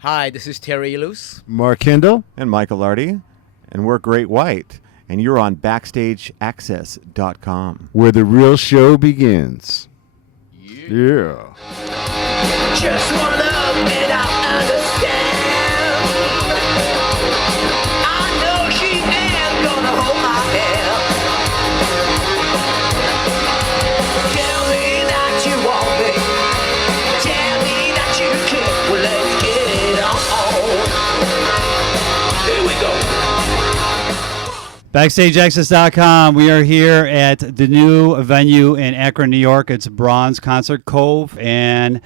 Hi, this is Terry Ilous. Mark Kendall. And Michael Lardie. And we're Great White. And you're on BackstageAxxess.com. Where the real show begins. Yeah. Just one love and I understand. I know she ain't gonna hold my hand. Tell me that you want me. Tell me that you care. Well, let's get it on. Here we go. BackstageAxxess.com. We are here at the new venue in Akron, New York. It's Braun's Concert Cove, and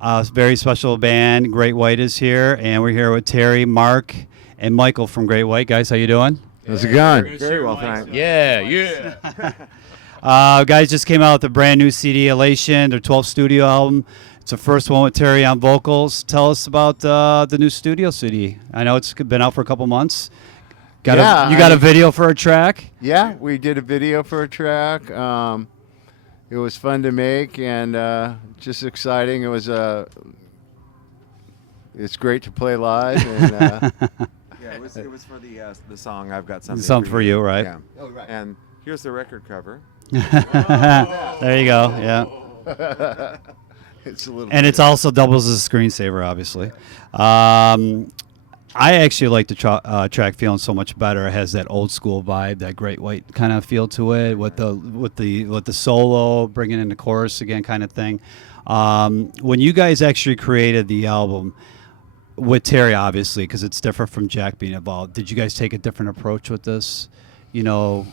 a very special band, Great White, is here. And we're here with Terry, Mark, and Michael from Great White. Guys, how you doing? How's it going? Very well, thanks. Yeah. Guys just came out with a brand new CD, Elation, their 12th studio album. It's the first one with Terry on vocals. Tell us about the new studio CD. I know it's been out for a couple months. You got a video for a track? Yeah, we did a video for a track. It was fun to make and just exciting. It was it's great to play live. And, Yeah, it was for the song "I've Got Something." Something for you, right? Yeah. Oh, right. And here's the record cover. There you go. Yeah. it's a little. And it's also doubles as a screensaver, obviously. I actually like the track "Feeling So Much Better." It has that old school vibe, that Great White kind of feel to it, with the solo, bringing in the chorus again, kind of thing. When you guys actually created the album with Terry, obviously, because it's different from Jack being involved, did you guys take a different approach with this? You know,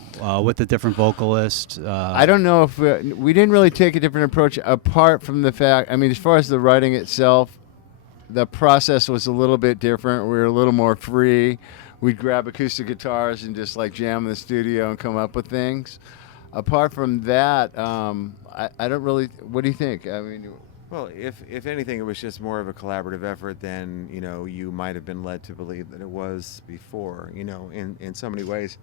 with the different vocalist. I don't know if we didn't really take a different approach, apart from the fact. I mean, as far as the writing itself, the process was a little bit different. We were a little more free. We'd grab acoustic guitars and just like jam in the studio and come up with things. Apart from that, I don't really. What do you think? I mean, Well, if anything, it was just more of a collaborative effort than you might have been led to believe that it was before. In so many ways.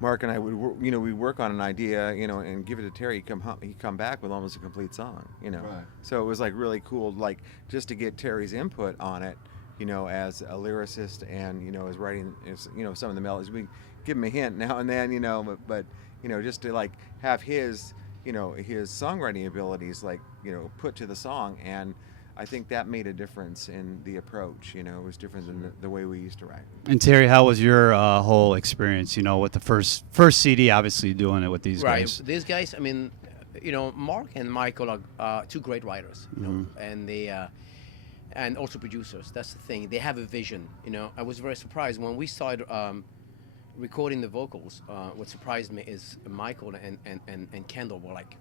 Mark and I would, we work on an idea, and give it to Terry. He'd come back with almost a complete song, Right. So it was like really cool, like just to get Terry's input on it, as a lyricist and as writing, some of the melodies. We give him a hint now and then, but just to like have his, his songwriting abilities, like put to the song, and I think that made a difference in the approach. It was different than the way we used to write. And Terry, how was your whole experience? With the first CD, obviously doing it with these guys. Right. These guys, I mean, Mark and Michael are two great writers, and they and also producers. That's the thing. They have a vision. I was very surprised when we started recording the vocals. What surprised me is Michael and Kendall were like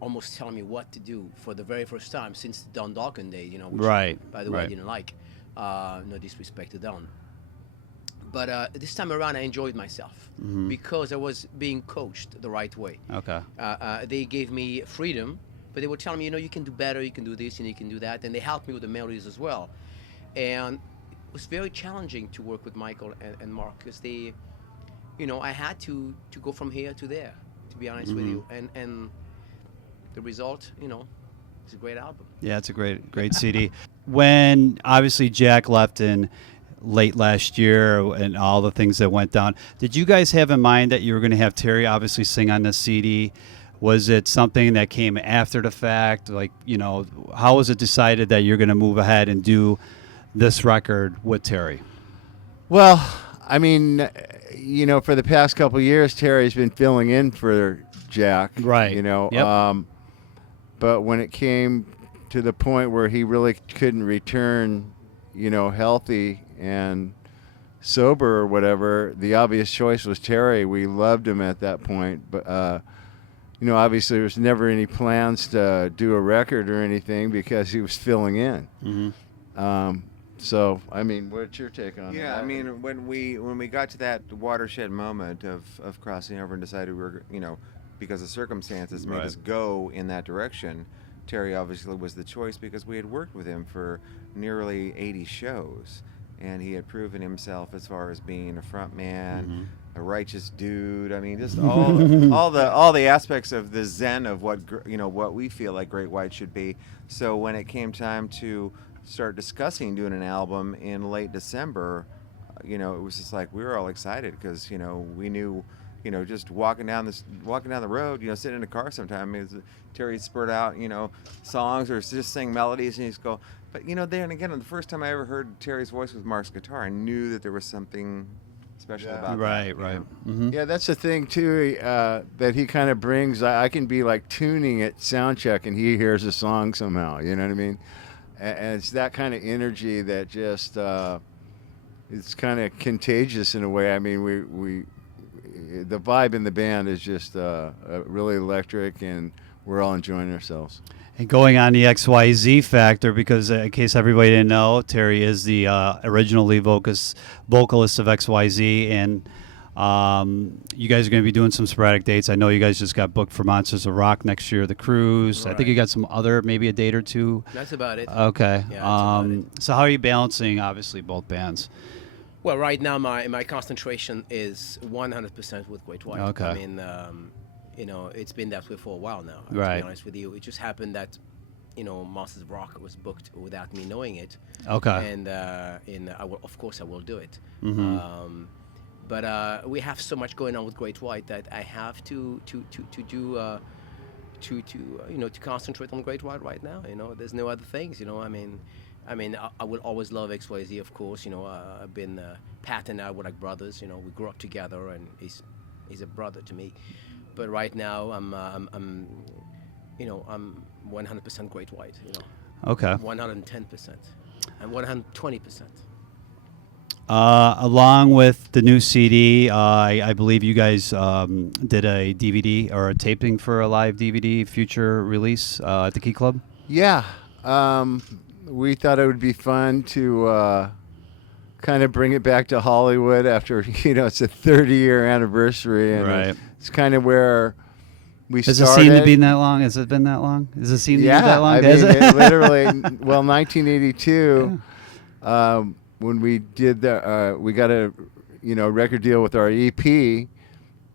almost telling me what to do for the very first time since the Don Dawkins days, which, Right. by the way, I Right. didn't like. No disrespect to Don. But this time around, I enjoyed myself because I was being coached the right way. Okay. They gave me freedom, but they were telling me, you can do better, you can do this, and you can do that, and they helped me with the melodies as well. And it was very challenging to work with Michael and Mark because they, I had to go from here to there, to be honest with you, and the result, it's a great album. Yeah, it's a great CD. When obviously Jack left in late last year and all the things that went down, did you guys have in mind that you were going to have Terry obviously sing on the CD? Was it something that came after the fact? Like, how was it decided that you're going to move ahead and do this record with Terry? Well, I mean, for the past couple of years, Terry's been filling in for Jack. Right. Yep. But when it came to the point where he really couldn't return, healthy and sober or whatever, the obvious choice was Terry. We loved him at that point, but obviously there was never any plans to do a record or anything because he was filling in. So, I mean, what's your take on it? Yeah, I mean, when we got to that watershed moment of crossing over and decided we were, because of circumstances made us go in that direction, Terry obviously was the choice because we had worked with him for nearly 80 shows, and he had proven himself as far as being a front man, a righteous dude. I mean, just all the aspects of the zen of what what we feel like Great White should be. So when it came time to start discussing doing an album in late December, it was just like we were all excited because we knew, just walking down the road, sitting in a car sometime, Terry spurt out songs or just sing melodies, and you just go. But then again, the first time I ever heard Terry's voice with Mark's guitar, I knew that there was something special about right, that. Right. Mm-hmm. Yeah, that's the thing too that he kind of brings. I can be like tuning at sound check, and he hears a song somehow. You know what I mean? And it's that kind of energy that just it's kind of contagious in a way. I mean, we the vibe in the band is just really electric, and we're all enjoying ourselves. And going on the XYZ factor, because in case everybody didn't know, Terry is the original lead vocalist of XYZ, and you guys are going to be doing some sporadic dates. I know you guys just got booked for Monsters of Rock next year, the cruise. Right. I think you got some other, maybe a date or two. That's about it. Okay. Yeah, that's about it. So how are you balancing, obviously, both bands? Well, right now my concentration is 100% with Great White. Okay. I mean, it's been that way for a while now. Right. To be honest with you, it just happened that, Masters of Rock was booked without me knowing it. Okay. And of course I will do it. Mm-hmm. But we have so much going on with Great White that I have to concentrate on Great White right now. There's no other things. I mean, I will always love XYZ, of course. I've been Pat and I were like brothers. We grew up together, and he's a brother to me. But right now, I'm 100% Great White. Okay. 110% and 120%. Along with the new CD, I believe you guys did a DVD or a taping for a live DVD future release at the Key Club. Yeah. We thought it would be fun to kind of bring it back to Hollywood after, it's a 30-year anniversary. And right. It's kind of where we Has started. the scene been that long? Has it been that long? Has the scene been that long? I mean, it literally, 1982, when we did we got a, record deal with our EP,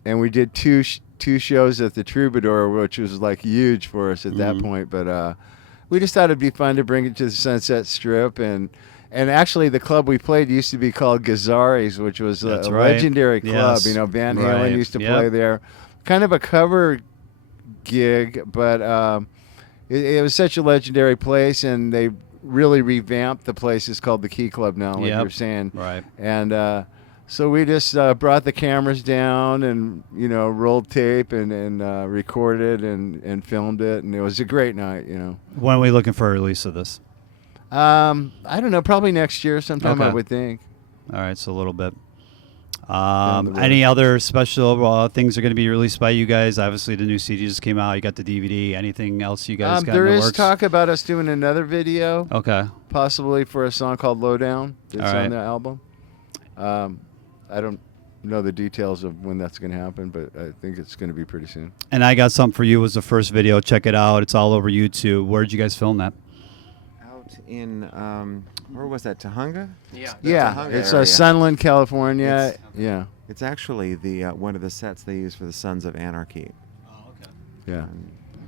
and we did two shows at the Troubadour, which was like huge for us at that point. But we just thought it'd be fun to bring it to the Sunset Strip, and actually the club we played used to be called Gazzari's, which was a legendary club. Yes. Van Halen used to play there. Kind of a cover gig, but it was such a legendary place, and they really revamped the place. It's called the Key Club now, like you're saying. Right. And so we just brought the cameras down and, rolled tape and recorded and filmed it, and it was a great night, When are we looking for a release of this? I don't know, probably next year sometime, I would think. All right, so a little bit. Any other special things are going to be released by you guys? Obviously, the new CD just came out. You got the DVD. Anything else you guys got there in the is works? talk about us doing another video. Okay. Possibly for a song called Lowdown that's on the album. I don't know the details of when that's going to happen, but I think it's going to be pretty soon. And I got something for you. It was the first video. Check it out. It's all over YouTube. Where did you guys film that? Out in where was that? Tahunga? Yeah. Yeah, it's Sunland, California. It's actually the one of the sets they use for the Sons of Anarchy. Oh, okay.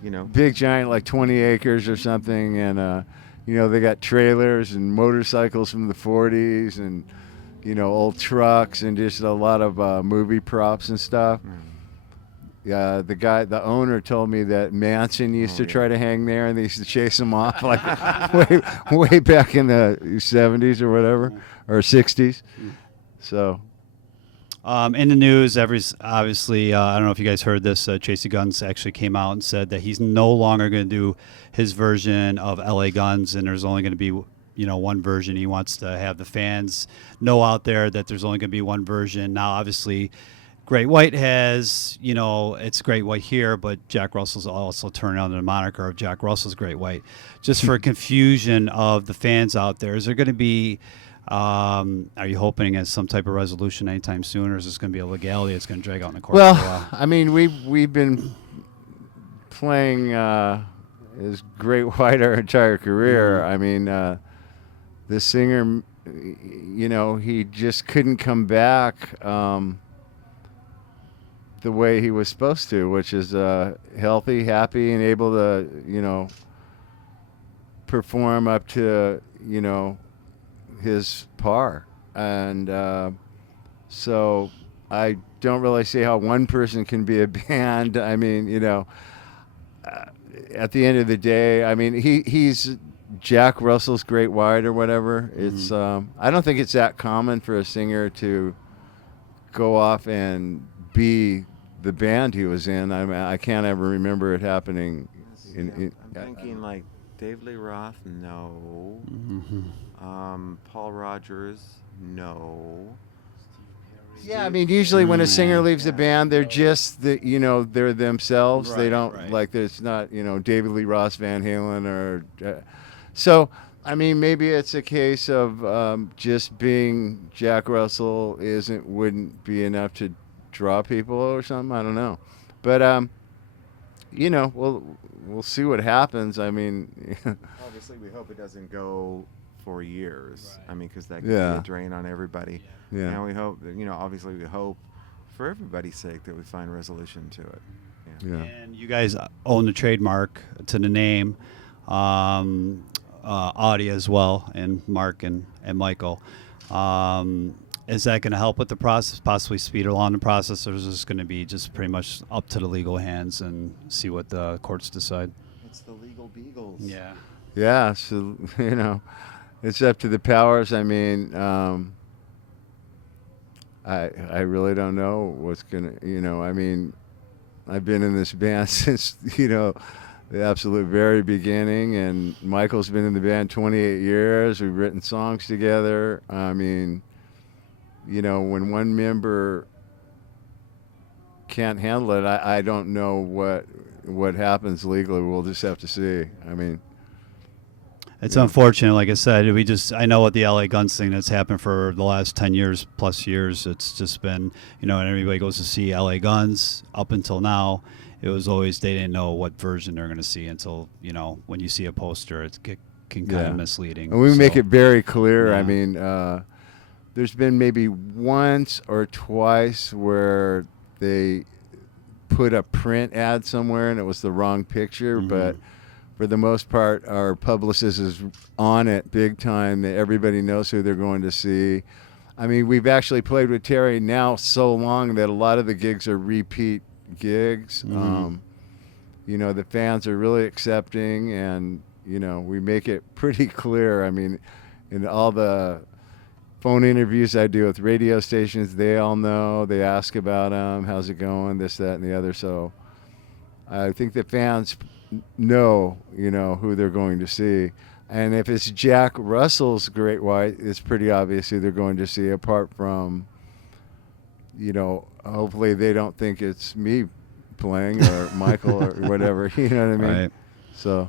Yeah. Big giant, like 20 acres or something, and they got trailers and motorcycles from the 40s and old trucks and just a lot of movie props and stuff. The owner told me that Manson used to try to hang there, and they used to chase him off like way back in the 70s or whatever, or 60s. So. In the news, obviously, I don't know if you guys heard this. Chasey Guns actually came out and said that he's no longer going to do his version of LA Guns, and there's only going to be one version. He wants to have the fans know out there that there's only going to be one version. Now, obviously, Great White has, it's Great White here, but Jack Russell's also turned on the moniker of Jack Russell's Great White. Just for confusion of the fans out there, is there going to be, are you hoping at some type of resolution anytime soon, or is this going to be a legality that's going to drag out in the court for a while? I mean, we've been playing as Great White our entire career. I mean, the singer, he just couldn't come back. the way he was supposed to, which is healthy, happy, and able to, perform up to, his par. And so I don't really see how one person can be a band. I mean, at the end of the day, I mean, he's Jack Russell's Great White or whatever. It's I don't think it's that common for a singer to go off and be the band he was in. I mean, I can't ever remember it happening. I'm thinking like Dave Lee Roth, no. Paul Rogers, no. Yeah, I mean, usually when a singer leaves the band, they're just they're themselves. They don't like there's not David Lee Roth, Van Halen, or so. I mean, maybe it's a case of just being Jack Russell wouldn't be enough to draw people or something. I don't know, but we'll see what happens. I mean, obviously we hope it doesn't go for years. I mean, because that could be a drain on everybody. Yeah. And we hope that, obviously we hope for everybody's sake that we find resolution to it. Yeah. And you guys own the trademark to the name, Audi as well, and Mark and Michael. Is that going to help with the process, possibly speed along the process, or is this going to be just pretty much up to the legal hands and see what the courts decide? It's the legal beagles. Yeah. Yeah, so it's up to the powers. I mean, I really don't know what's gonna. I mean, I've been in this band since the absolute very beginning, and Michael's been in the band 28 years. We've written songs together. I mean, when one member can't handle it, I don't know what happens legally. We'll just have to see. I mean, it's unfortunate. Like I said, I know what the LA Guns thing that's happened for the last 10 years plus years. It's just been, and everybody goes to see LA Guns. Up until now, it was always they didn't know what version they're going to see until, when you see a poster, it can kind of misleading. And we make it very clear. Yeah. I mean, there's been maybe once or twice where they put a print ad somewhere and it was the wrong picture, but for the most part, our publicist is on it big time. Everybody knows who they're going to see. I mean, we've actually played with Terry now so long that a lot of the gigs are repeat gigs. The fans are really accepting, and we make it pretty clear. I mean, in all the phone interviews I do with radio stations, they all know. They ask about them, how's it going, this, that, and the other. So I think the fans know, who they're going to see. And if it's Jack Russell's Great White, it's pretty obvious who they're going to see, apart from, hopefully they don't think it's me playing or Michael or whatever, you know what I mean? Right. So.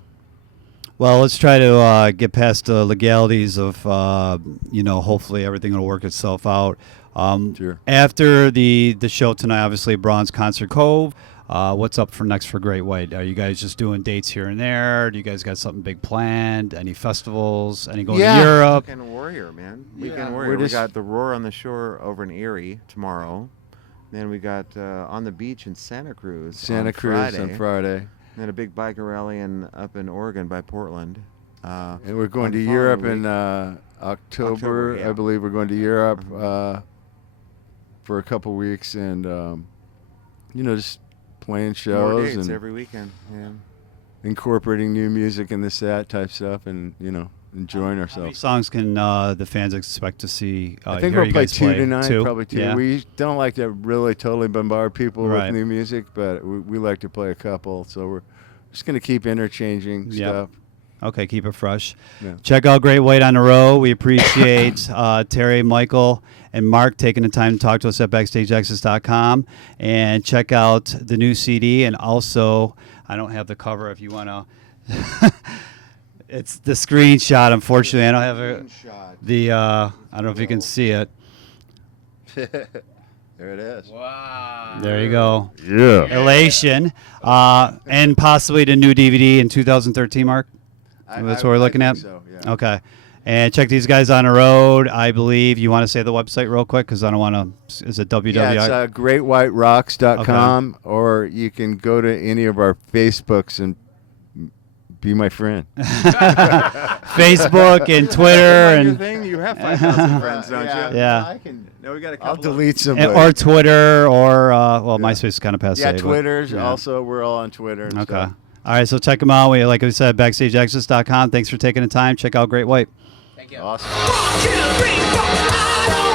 Well, let's try to get past the legalities of, hopefully everything will work itself out. Sure. After the show tonight, obviously Braun's concert, Cove. What's up for next for Great White? Are you guys just doing dates here and there? Do you guys got something big planned? Any festivals? Any going to Europe? Weekend Warrior, man. Yeah. Weekend Warrior. We got the Roar on the Shore over in Erie tomorrow. Then we got On the Beach in Santa Cruz on Friday. And then a big biker rally up in Oregon by Portland. And we're going to Europe in October. I believe we're going to Europe for a couple weeks, and just playing shows. More dates and every weekend. Yeah. Incorporating new music in the set type stuff, and enjoying How many ourselves. songs can the fans expect to see? I think hear we'll you play guys two tonight, Two? probably two. Yeah. We don't like to really totally bombard people Right. with new music, but we like to play a couple. So we're just going to keep interchanging stuff. Okay, keep it fresh. Yeah. Check out Great White on the Road. We appreciate Terry, Michael, and Mark taking the time to talk to us at BackstageAxxess.com. And check out the new CD. And also, I don't have the cover if you want to. It's the screenshot, unfortunately. I don't have I don't know if you can see it. There it is. Wow. There you go. Yeah. Elation. And possibly the new DVD in 2013, Mark? That's what we're looking at? So, yeah. Okay. And check these guys on the road. I believe you want to say the website real quick because I don't want to. Is it www? Yeah, it's greatwhiterocks.com, or you can go to any of our Facebooks and be my friend. Facebook and Twitter Your and thing, you have 5,000 friends, don't you? Yeah. I can. No, we got a couple. I'll delete somebody. or Twitter or MySpace is kind of passe. Yeah, but- Twitter's yeah. also. We're all on Twitter. And Okay. stuff. All right, so check them out. Like we said, BackstageAxxess.com. Thanks for taking the time. Check out Great White. Thank you. Awesome. Walk in the ring, I don't